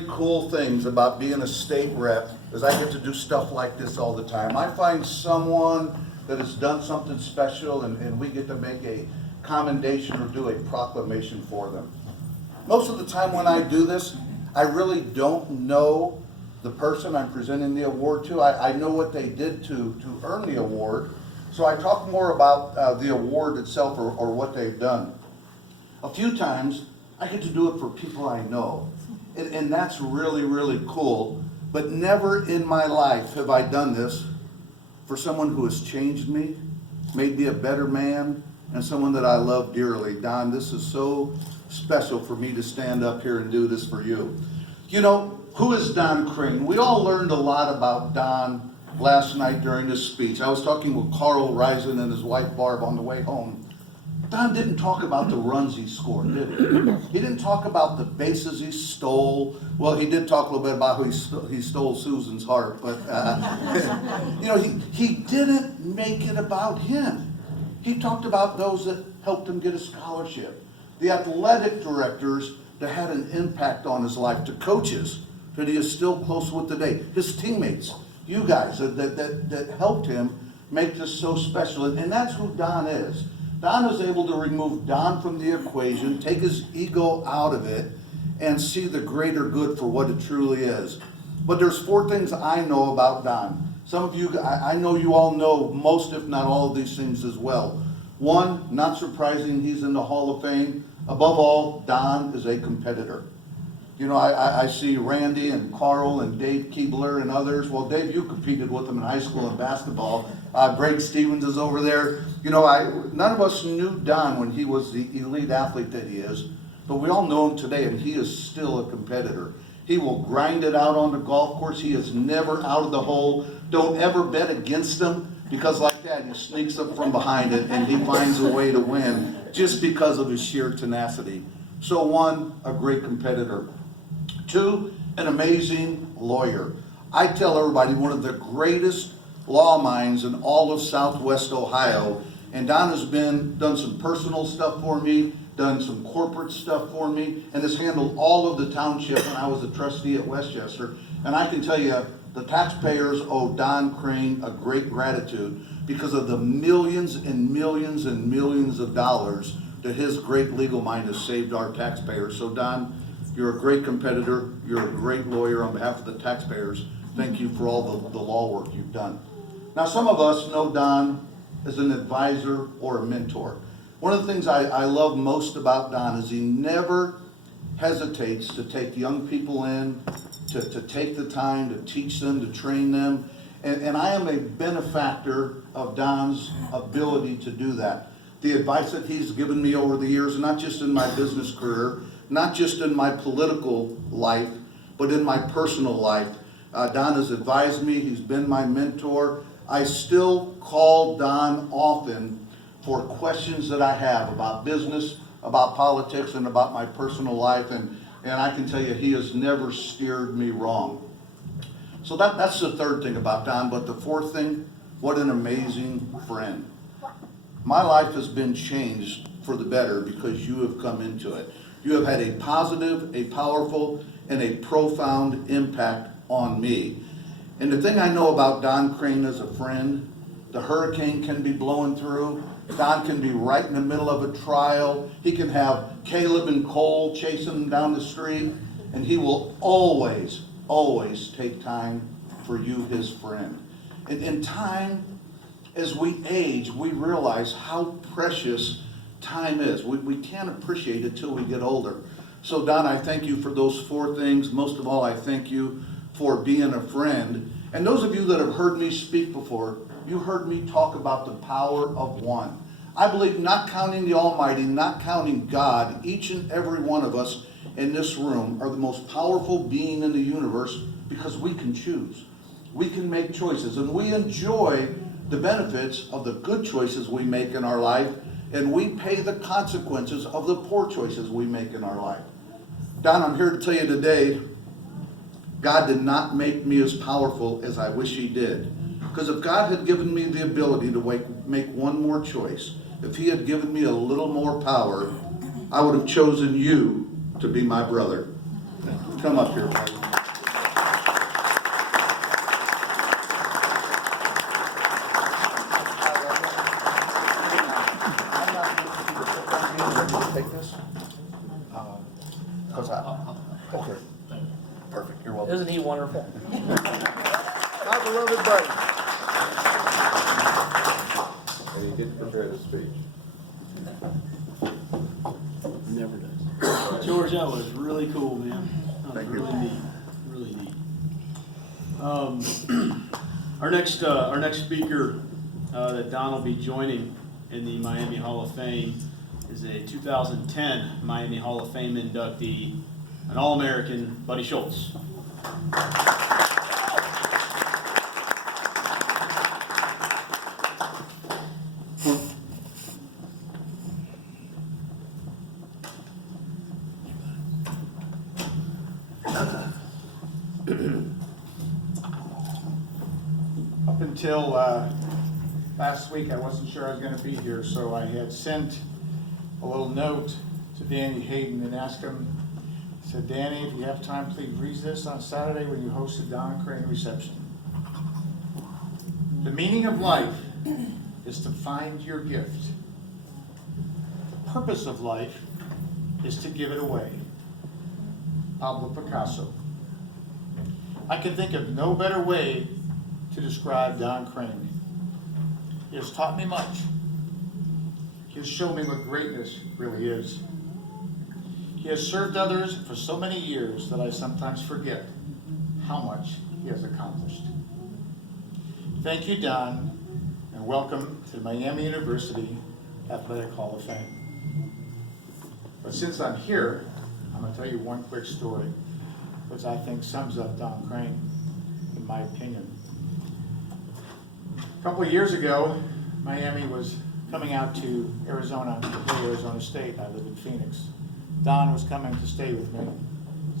really cool things about being a state rep is I get to do stuff like this all the time. I find someone that has done something special and we get to make a commendation or do a proclamation for them. Most of the time when I do this, I really don't know the person I'm presenting the award to. I know what they did to earn the award, so I talk more about the award itself or what they've done. A few times, I get to do it for people I know, and that's really, really cool, but never in my life have I done this for someone who has changed me, made me a better man, and someone that I love dearly. Don, this is so special for me to stand up here and do this for you. You know, who is Don Crain? We all learned a lot about Don last night during this speech. I was talking with Carl Reisen and his wife Barb on the way home. Don didn't talk about the runs he scored, did he? He didn't talk about the bases he stole. Well, he did talk a little bit about how he stole Susan's heart, but you know, he didn't make it about him. He talked about those that helped him get a scholarship, the athletic directors that had an impact on his life, the coaches that he is still close with today, his teammates, you guys that helped him make this so special. And that's who Don is. Don is able to remove Don from the equation, take his ego out of it, and see the greater good for what it truly is. But there's 4 things I know about Don. Some of you, I know you all know most, if not all, of these things as well. 1, not surprising, he's in the Hall of Fame. Above all, Don is a competitor. You know, I see Randy and Carl and Dave Keebler and others. Well, Dave, you competed with them in high school in basketball. Greg Stevens is over there. You know, none of us knew Don when he was the elite athlete that he is, but we all know him today, and he is still a competitor. He will grind it out on the golf course. He is never out of the hole. Don't ever bet against him, because like that, he sneaks up from behind it, and he finds a way to win just because of his sheer tenacity. So 1, a great competitor. 2, an amazing lawyer. I tell everybody, one of the greatest law minds in all of Southwest Ohio. And Don has done some personal stuff for me, done some corporate stuff for me, and has handled all of the township when I was a trustee at Westchester. And I can tell you, the taxpayers owe Don Crain a great gratitude because of the millions and millions and millions of dollars that his great legal mind has saved our taxpayers. So Don, you're a great competitor. You're a great lawyer. On behalf of the taxpayers, thank you for all the law work you've done. Now, some of us know Don as an advisor or a mentor. One of the things I love most about Don is he never hesitates to take young people in, to take the time to teach them, to train them. And I am a benefactor of Don's ability to do that. The advice that he's given me over the years, not just in my business career, not just in my political life, but in my personal life. Don has advised me. He's been my mentor. I still call Don often for questions that I have about business, about politics, and about my personal life. And I can tell you, he has never steered me wrong. So that's the 3rd thing about Don. But the 4th thing, what an amazing friend. My life has been changed for the better because you have come into it. You have had a positive, a powerful, and a profound impact on me. And the thing I know about Don Crain as a friend, the hurricane can be blowing through. Don can be right in the middle of a trial. He can have Caleb and Cole chasing him down the street, and he will always, always take time for you, his friend. And in time, as we age, we realize how precious time is. We can't appreciate it till we get older. So Don, I thank you for those 4 things. Most of all, I thank you for being a friend. And those of you that have heard me speak before, you heard me talk about the power of one. I believe, not counting the Almighty, not counting God, each and every one of us in this room are the most powerful being in the universe because we can choose. We can make choices, and we enjoy the benefits of the good choices we make in our life, and we pay the consequences of the poor choices we make in our life. Don, I'm here to tell you today, God did not make me as powerful as I wish he did. Because if God had given me the ability to make one more choice, if he had given me a little more power, I would have chosen you to be my brother. Come up here, buddy. Take this? Okay. Perfect, you're welcome. Isn't he wonderful? My beloved buddy. And you get to prepare the speech. Never does. George, that was really cool, man. That was Thank you. really neat. Really neat. Our next speaker that Don will be joining in the Miami Hall of Fame is a 2010 Miami Hall of Fame inductee, an All-American, Buddy Schultz. Up until last week, I wasn't sure I was going to be here, so I had sent a little note to Danny Hayden and asked him, I said, Danny, if you have time, please read this on Saturday when you host the Don Crain reception. The meaning of life is to find your gift. The purpose of life is to give it away. Pablo Picasso. I can think of no better way to describe Don Crain. He has taught me much. He has shown me what greatness really is. He has served others for so many years that I sometimes forget how much he has accomplished. Thank you, Don, and welcome to the Miami University Athletic Hall of Fame. But since I'm here, I'm going to tell you one quick story, which I think sums up Don Crain, in my opinion. A couple of years ago, Miami was coming out to Arizona to play Arizona State. I live in Phoenix. Don was coming to stay with me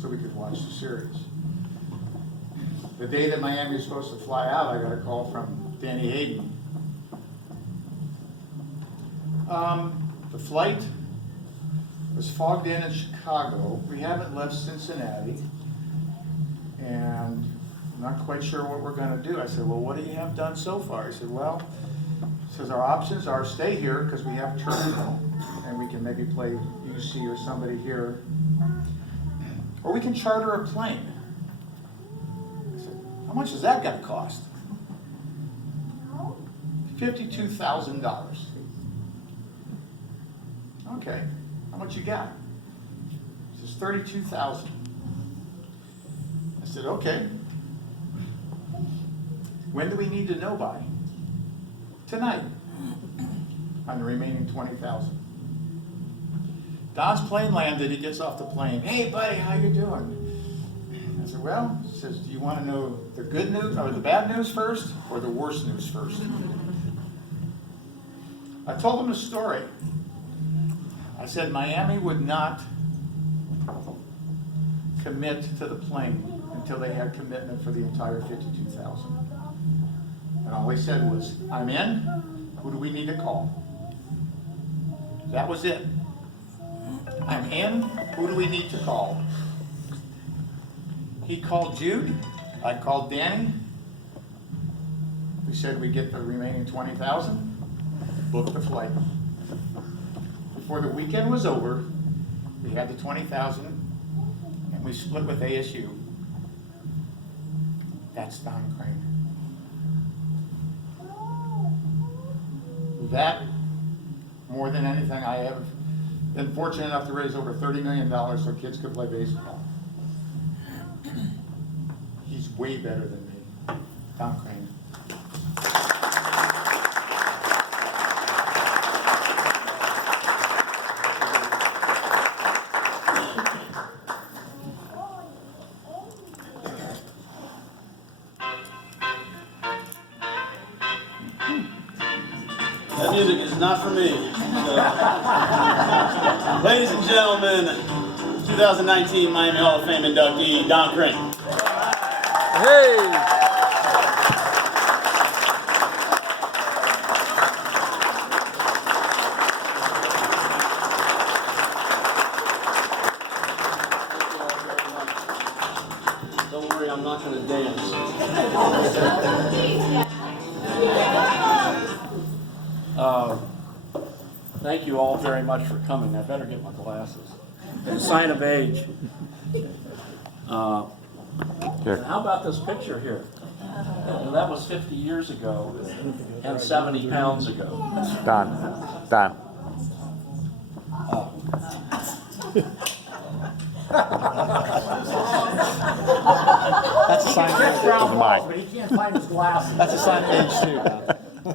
so we could watch the series. The day that Miami was supposed to fly out, I got a call from Danny Hayden. The flight was fogged in Chicago. We haven't left Cincinnati, and I'm not quite sure what we're going to do. I said, well, what do you have done so far? He said, well, says our options are stay here because we have church, and we can maybe play UC or somebody here, or we can charter a plane. I said, how much is that going to cost? $52,000. Okay, how much you got? He says $32,000. I said, okay. When do we need to know by? Tonight, on the remaining $20,000. Don's plane landed, he gets off the plane. Hey buddy, how you doing? I said, well, he says, do you want to know the good news, or the bad news first, or the worst news first? I told him the story. I said Miami would not commit to the plane until they had commitment for the entire $52,000. And all he said was, I'm in, who do we need to call? That was it. I'm in, who do we need to call? He called Jude, I called Danny. We said we'd get the remaining $20,000, booked the flight. Before the weekend was over, we had the $20,000, and we split with ASU. That's Don Crain. That, more than anything, I have been fortunate enough to raise over $30 million so kids could play baseball. He's way better than me. Don Crain. That music is not for me. So, ladies and gentlemen, 2019 Miami Hall of Fame inductee, Don Crain. Hey! Don't worry, I'm not gonna dance. Thank you all very much for coming. I better get my glasses. A sign of age. And how about this picture here? Well, that was 50 years ago and 70 pounds ago. Don. That's a sign of age. Mine. But he can't find his glasses. That's a sign of age too, Don.